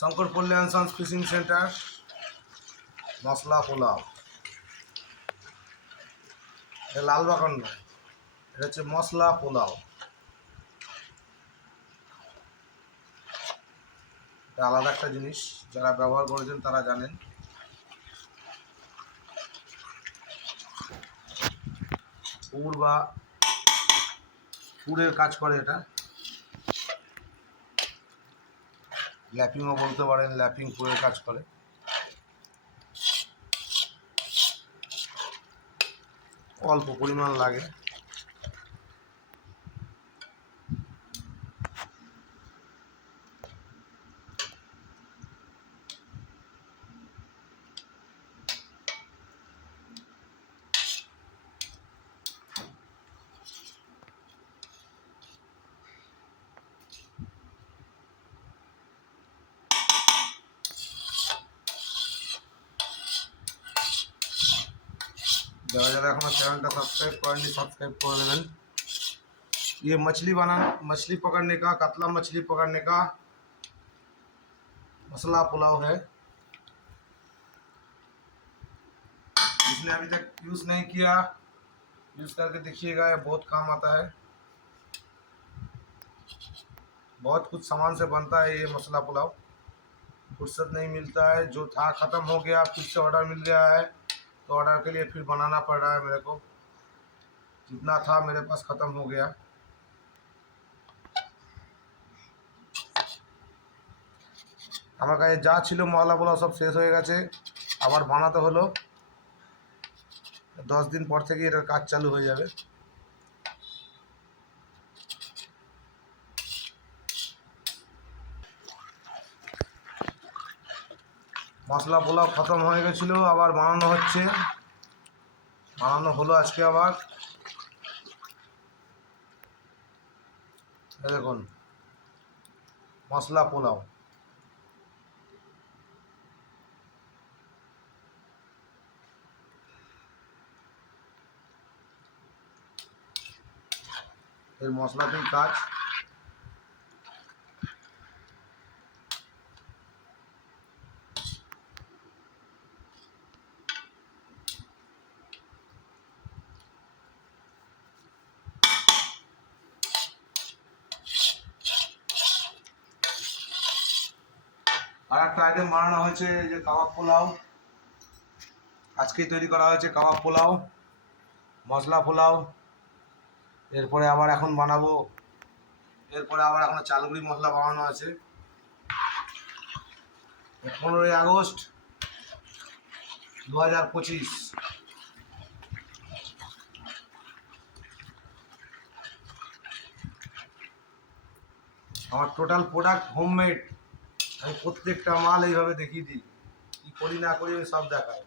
Shankarpalli and sons fishing centre masala pulao. এটা লালবাগান নয়, এটা হচ্ছে মশলা পোলাও। এটা আলাদা একটা জিনিস, যারা ব্যবহার করেছেন তারা জানেন। পুর বা পুরের কাজ করে এটা, ল্যাপিংও বলতে পারেন, ল্যাপিং পুরের কাজ করে। অল্প পরিমাণ লাগে। যারা যারা এখনো চ্যানেलটা सब्सक्राइब करेंगे सब्सक्राइब कर देवें। ये मछली पकड़ने का, कतला मछली पकड़ने का मसाला पुलाव है। जिसने अभी तक यूज़ नहीं किया, यूज़ करके देखिएगा, ये बहुत काम आता है। बहुत कुछ सामान से बनता है ये मसाला पुलाव। फुर्सत नहीं मिलता है, जो था ख़त्म हो गया, फिर से ऑर्डर मिल गया है तो ऑर्डर के लिए फिर बनाना पड़ रहा है मेरे को। जितना था मेरे पास ख़त्म हो गया। আমার কাছে যা ছিল মশলা পোলাও সব শেষ হয়ে গেছে, আবার বানাতে হলো। 10 দিন পর থেকে এটার কাজ চালু হয়ে যাবে। মশলা পোলাও খতম হয়ে গেছিলো, আবার বানানো হচ্ছে, বানানো হলো আজকে আবার। দেখুন মশলা পোলাও। এর মশলাতেই কাজ। আর একটা আইটেম বানানো হয়েছে, যে কাবাব পোলাও। আজকেই তৈরি করা হয়েছে কাবাব পোলাও, মশলা পোলাও। এরপরে আবার এখন বানাবো, এরপরে আবার এখন চালগুড়ি মশলা বানানো আছে। 15ই আগস্ট 2025। আমার টোটাল প্রোডাক্ট হোমমেড। আমি প্রত্যেকটা মাল এইভাবে দেখিয়ে দিই, কী করি না করি আমি সব দেখাই।